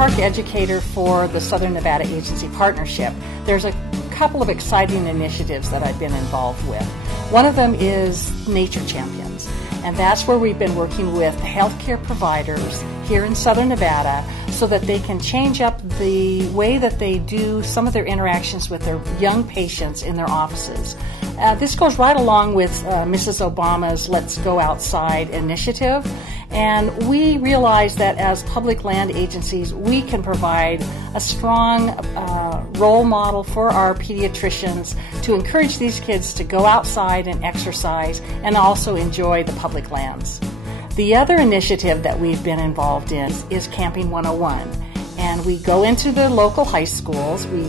park educator for the Southern Nevada Agency Partnership. There's a couple of exciting initiatives that I've been involved with. One of them is Nature Champions, and that's where we've been working with healthcare providers here in Southern Nevada so that they can change up the way that they do some of their interactions with their young patients in their offices. This goes right along with Mrs. Obama's Let's Go Outside initiative, and we realize that as public land agencies, we can provide a strong role model for our pediatricians to encourage these kids to go outside and exercise and also enjoy the public lands. The other initiative that we've been involved in is Camping 101, and we go into the local high schools, we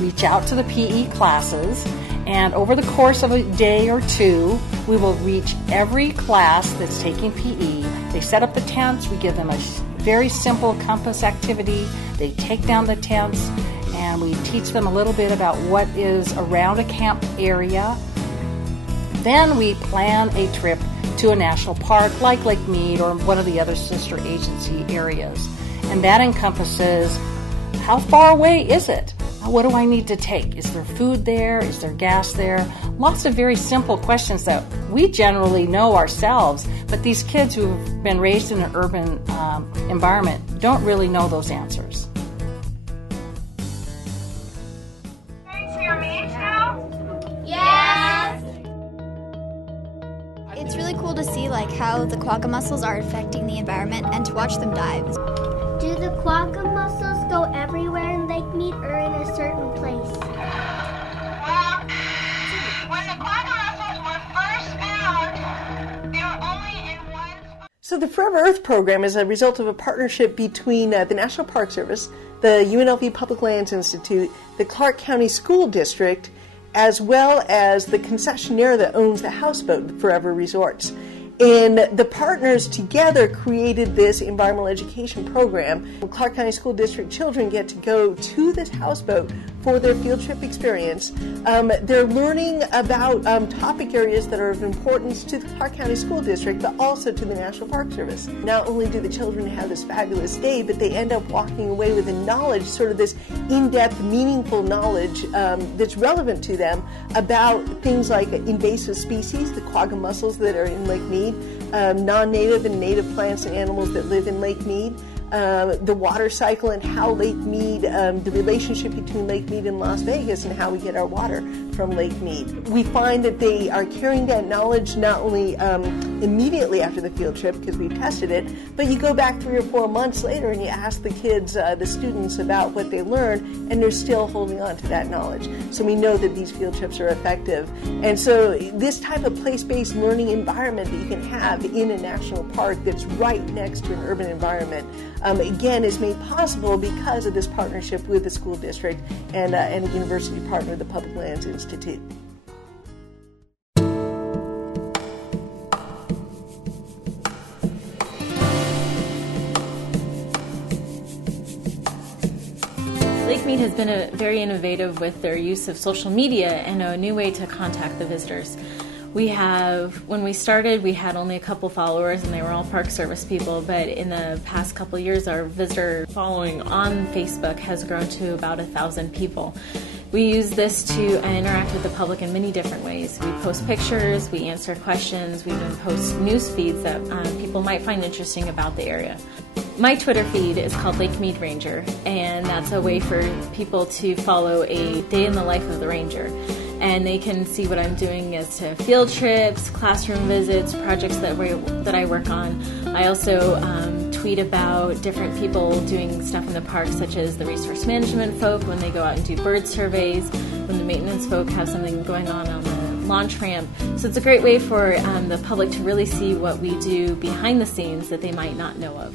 reach out to the PE classes, and over the course of a day or two, we will reach every class that's taking PE. They set up the tents, we give them a very simple compass activity, they take down the tents, and we teach them a little bit about what is around a camp area. Then we plan a trip to a national park like Lake Mead or one of the other sister agency areas. And that encompasses how far away is it? What do I need to take? Is there food there? Is there gas there? Lots of very simple questions that we generally know ourselves, but these kids who've been raised in an urban environment don't really know those answers. It's really cool to see how the quagga mussels are affecting the environment and to watch them dive. Do the quagga mussels go everywhere in Lake Mead or in a certain place? Well, when the quagga mussels were first found, they were only in one spot. So the Forever Earth program is a result of a partnership between the National Park Service, the UNLV Public Lands Institute, the Clark County School District, as well as the concessionaire that owns the houseboat, Forever Resorts. And the partners together created this environmental education program. Clark County School District children get to go to this houseboat for their field trip experience. They're learning about topic areas that are of importance to the Clark County School District, but also to the National Park Service. Not only do the children have this fabulous day, but they end up walking away with a knowledge, sort of this in-depth, meaningful knowledge that's relevant to them about things like invasive species, the quagga mussels that are in Lake Mead, non-native and native plants and animals that live in Lake Mead, the water cycle and how Lake Mead, the relationship between Lake Mead and Las Vegas and how we get our water from Lake Mead. We find that they are carrying that knowledge not only immediately after the field trip, because we've tested it, but you go back 3 or 4 months later and you ask the kids, the students, about what they learned, and they're still holding on to that knowledge. So we know that these field trips are effective. And so this type of place-based learning environment that you can have in a national park that's right next to an urban environment, again, is made possible because of this partnership with the school district and a university partner, the Public Lands Institute. Lake Mead has been very innovative with their use of social media and a new way to contact the visitors. When we started, we had only a couple followers and they were all Park Service people, but in the past couple of years, our visitor following on Facebook has grown to about 1,000 people. We use this to interact with the public in many different ways. We post pictures, we answer questions, we even post news feeds that people might find interesting about the area. My Twitter feed is called Lake Mead Ranger, and that's a way for people to follow a day in the life of the ranger. And they can see what I'm doing as to field trips, classroom visits, projects that I work on. I also tweet about different people doing stuff in the park, such as the resource management folk when they go out and do bird surveys, when the maintenance folk have something going on the launch ramp. So it's a great way for the public to really see what we do behind the scenes that they might not know of.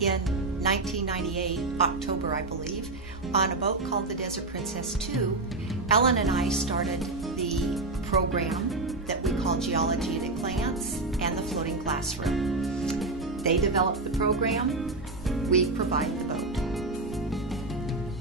In 1998, October, I believe, on a boat called the Desert Princess 2, Ellen and I started the program that we call Geology at a Glance and the Floating Classroom. They developed the program, we provide the boat.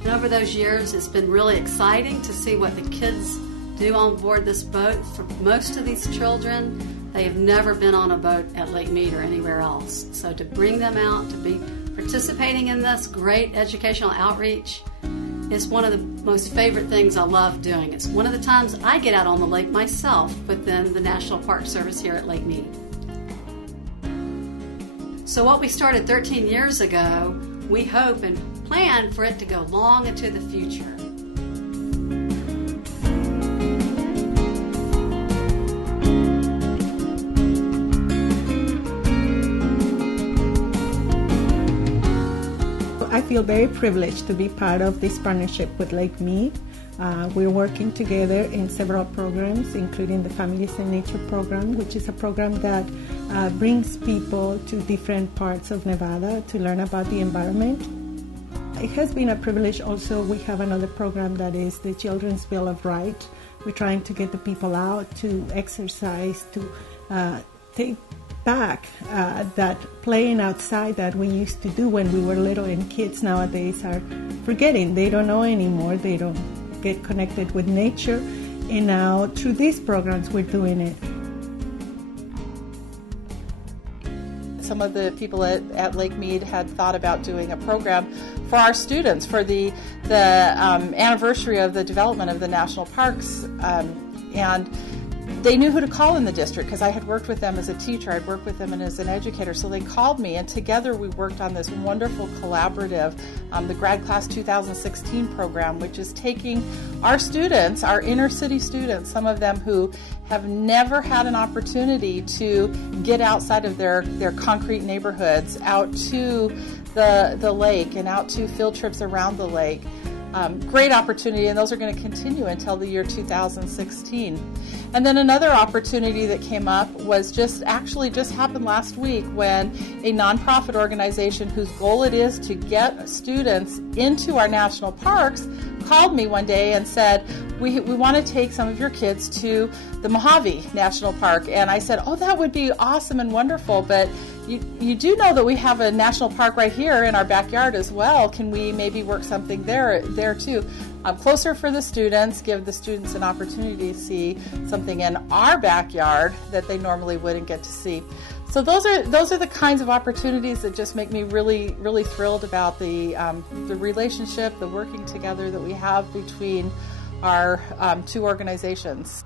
And over those years, it's been really exciting to see what the kids do on board this boat. For most of these children, they have never been on a boat at Lake Mead or anywhere else. So to bring them out, to be participating in this great educational outreach is one of the most favorite things I love doing. It's one of the times I get out on the lake myself within the National Park Service here at Lake Mead. So what we started 13 years ago, we hope and plan for it to go long into the future. I feel very privileged to be part of this partnership with Lake Mead. We're working together in several programs, including the Families in Nature program, which is a program that brings people to different parts of Nevada to learn about the environment. It has been a privilege also. We have another program that is the Children's Bill of Rights. We're trying to get the people out to exercise, to take back that playing outside that we used to do when we were little, and kids nowadays are forgetting. They don't know anymore. They don't get connected with nature, and now through these programs we're doing it. Some of the people at Lake Mead had thought about doing a program for our students for the anniversary of the development of the national parks, and they knew who to call in the district because I had worked with them as a teacher, I'd worked with them as an educator, so they called me, and together we worked on this wonderful collaborative, the Grad Class 2016 program, which is taking our students, our inner city students, some of them who have never had an opportunity to get outside of their concrete neighborhoods, out to the lake and out to field trips around the lake. Great opportunity, and those are going to continue until the year 2016. And then another opportunity that came up was just happened last week when a nonprofit organization whose goal it is to get students into our national parks called me one day and said, we want to take some of your kids to the Mojave National Park. And I said, oh, that would be awesome and wonderful, but you do know that we have a national park right here in our backyard as well. Can we maybe work something there too? Closer for the students, give the students an opportunity to see something in our backyard that they normally wouldn't get to see. So those are the kinds of opportunities that just make me really, really thrilled about the relationship, the working together that we have between our two organizations.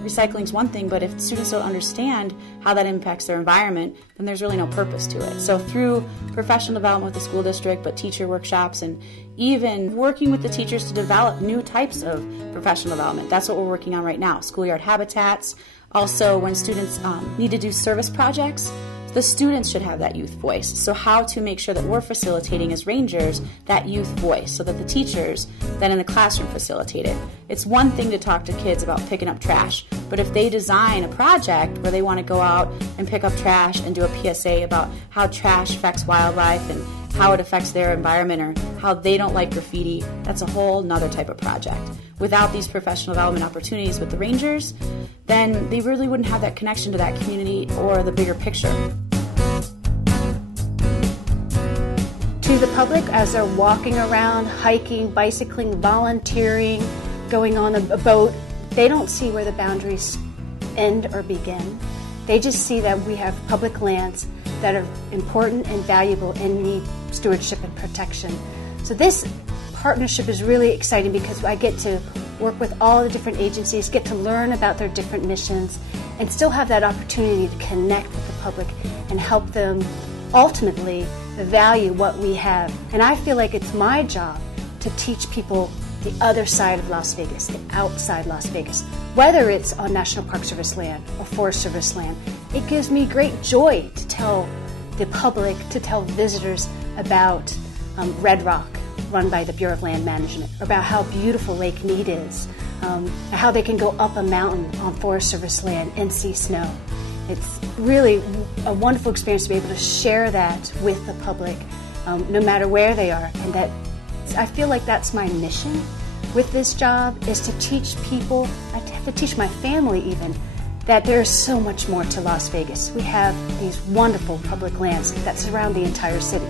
Recycling is one thing, but if students don't understand how that impacts their environment, then there's really no purpose to it. So through professional development with the school district, but teacher workshops, and even working with the teachers to develop new types of professional development. That's what we're working on right now. Schoolyard habitats. Also, when students need to do service projects, the students should have that youth voice. So how to make sure that we're facilitating as rangers that youth voice so that the teachers then in the classroom facilitate it. It's one thing to talk to kids about picking up trash, but if they design a project where they want to go out and pick up trash and do a PSA about how trash affects wildlife and how it affects their environment or how they don't like graffiti, that's a whole nother type of project. Without these professional development opportunities with the rangers, then they really wouldn't have that connection to that community or the bigger picture. To the public, as they're walking around, hiking, bicycling, volunteering, going on a boat, they don't see where the boundaries end or begin. They just see that we have public lands that are important and valuable and need stewardship and protection. So this partnership is really exciting because I get to work with all the different agencies, get to learn about their different missions, and still have that opportunity to connect with the public and help them ultimately value what we have. And I feel like it's my job to teach people the other side of Las Vegas, the outside Las Vegas, whether it's on National Park Service land or Forest Service land. It gives me great joy to tell the public, to tell visitors about Red Rock, run by the Bureau of Land Management, about how beautiful Lake Mead is, how they can go up a mountain on Forest Service land and see snow. It's really a wonderful experience to be able to share that with the public, no matter where they are. And that I feel like that's my mission with this job, is to teach people, I have to teach my family even, that there's so much more to Las Vegas. We have these wonderful public lands that surround the entire city.